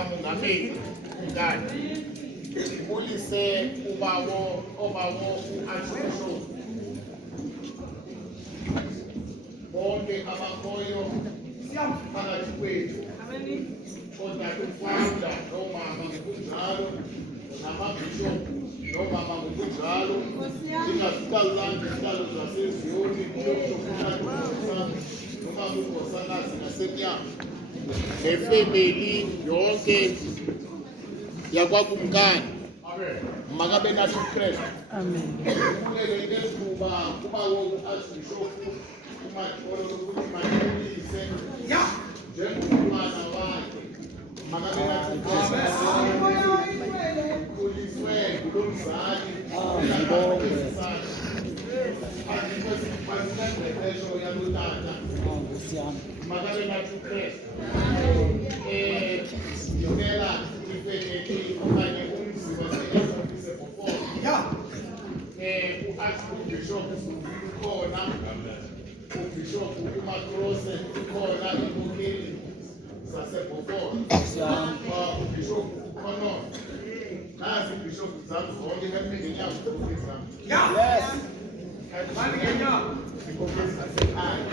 amungameli umngani ulise ubawo uAntshayekelo bonke abakhoyo phakathi kwethu kodwa ufunda nomama ngokunjalo namabishop nomama ngokunjalo ingasikalandi ihlalo zaseziyoni kuyokuhlala noma kukhosanazi nasenyama nefamily yonke yakwakumkani makabe nathi uKristu amen kuleke ngethuba kuba uArchbishop uMadolo ukuthi manilise njengomntwana wakhe makabe nathi kuliswe kulomzali azikho yalutata makabe nathi uKristu yonela ifeneki okanye umzi wasebofoni uArchbishop ukhona uBishop uMakrose ukhona inkokeli zasebofoni uBishop ukhona nazi iBishop zami zonke kaMini yakho yes manje ngenyanga inkokeli zasekhaya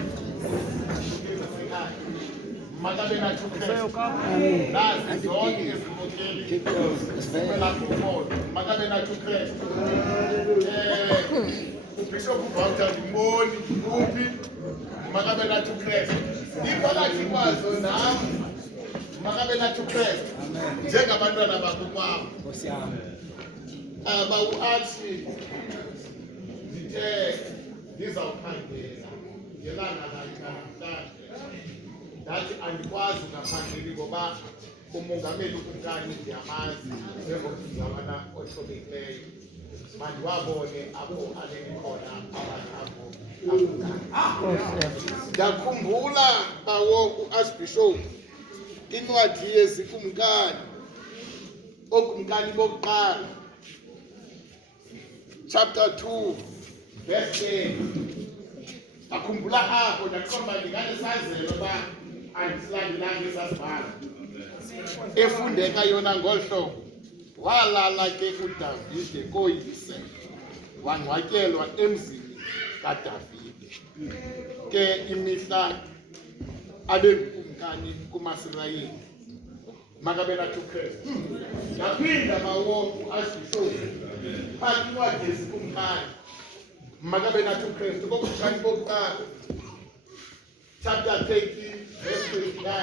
makabe nathi uKristu nazi zonke izinkokeli makabe nathi uKristu uBishop uValter Mboni uphi makabe nathi uKristu iphakathi kwazo nami makabe nathi uKristu njengabantwana bakokwabo Nkosi yami uAthi ngithe ngizawukhangela ngelanga namhlanje ndathi andikwazi ngaphandle ngoba umongameli ukumkani ndiyamazi njengomzalwana othobekileyo mandiwabone apho aleni khona abantu abo ndakhumbula bawo uArchbishop incwadi yezikumkani okumkani bokuqala chapter 2 verse 10 akhumbula apho ndaqomba ndingane sazelo ba andisilandelanga esasibhala efundeka yona ngolhlobo walala ke uDavide koyise wangcwatyelwa emzini kaDavide ke imihla abe ngumkani kumaSirayeli makabe nathi uKristu yaphinda bawo uArchbishop phakathi kwakhe isikumkani makabe nathi uKristu kokuqala bokuqala chapter 13 verse 29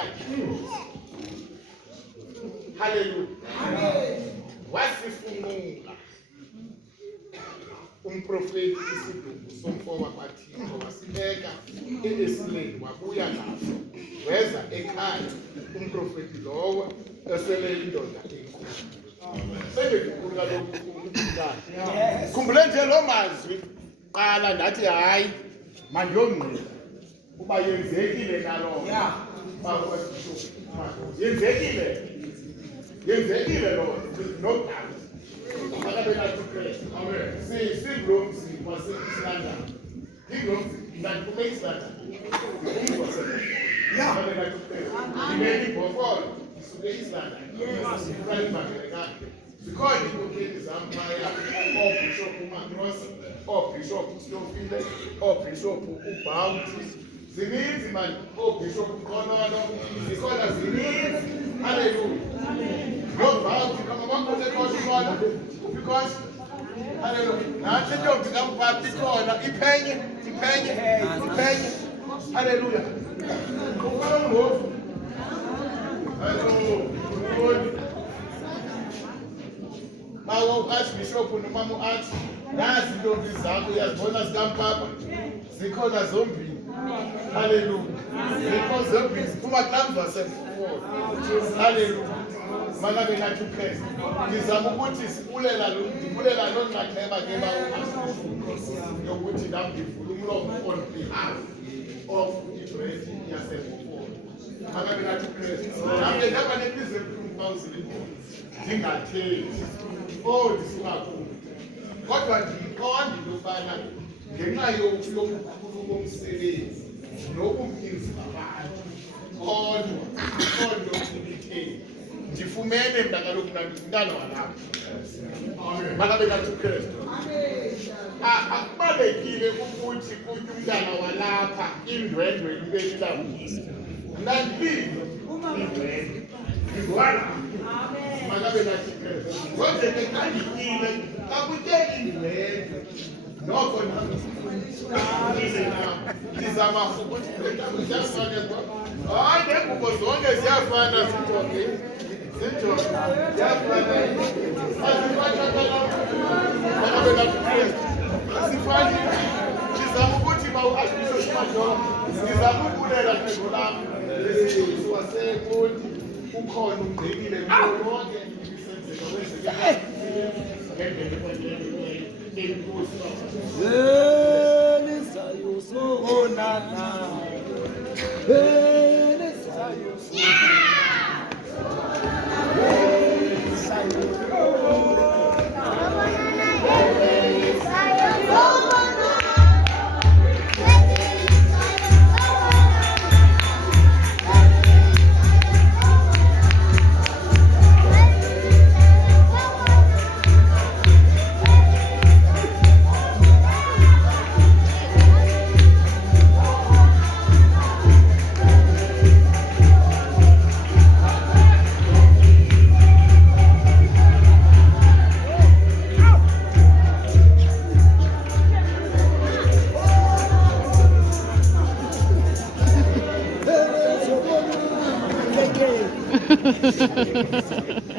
hallelujah wasifunula umprofeti isidumbu somfoka kwaThixo wasibeka esileni wabuya naso weza ekhaya umprofeti lowo esele indoda enkulu sebekukhulula lokhu khumbule nje lo mazwi qala ndathi hayi mandiyongqina kuba yenzekile nalo yenzekile lo no doubt makabe nathi uKristu amen siblomzi waseIslanda iblomzi ndakumeisanda makabe nathi uKristu ngibeni bofolo isuke Islanda yes ibalibakeka zikhona inkokeli zampaya oBishop uMakrose oBishop uStofile oBishop uBauti zininzi manje oBishop uKhonono zikhona zininzi hallelujah ngoba kama bakhona khona because hallelujah nathi ntombi kaMphathi khona iphenye hallelujah khona ngofu hallelujah bawo uArchbishop nomama uArch nazi intombi zakho uyazibona zikaMpapa zikhona zombili hallelujah because zombili ziphuma kulamzi wasefufo hallelujah makabe nathi uKristu ngizama ukuthi sibulela lo nqatheba ke bawo yokuthi nami ngivula umlomo on behalf of iBread yasefufo makabe nathi uKristu nami ndaba nebizo enkulu ngawuzile ndingathethi oh ndisuka kude kodwa ndiyiqonda into yobana ngenxa yobukhulu bomsebenzi nobuninzi babantu kodwa ndifumene mna kaloku mntana walapha makabe kathi uKristu akubalekile ukuthi kuthi umntana walapha indwendwe libe lilabuza mna ndilile indwendwe ndingwalapha makabe kathi uKristu kodwa ke xa ndilile kakutye indwendwe noko ndizama ukuthi ziyafana hayi neengubo zonke ziyafana zijonge asifani ndizama ukuthi bawu-Bishop Madolo ndizama ukubulela qembu lam lesizwe waseKonti ukhona ungqekile kulo lonke ibisenzeka Ha ha ha ha.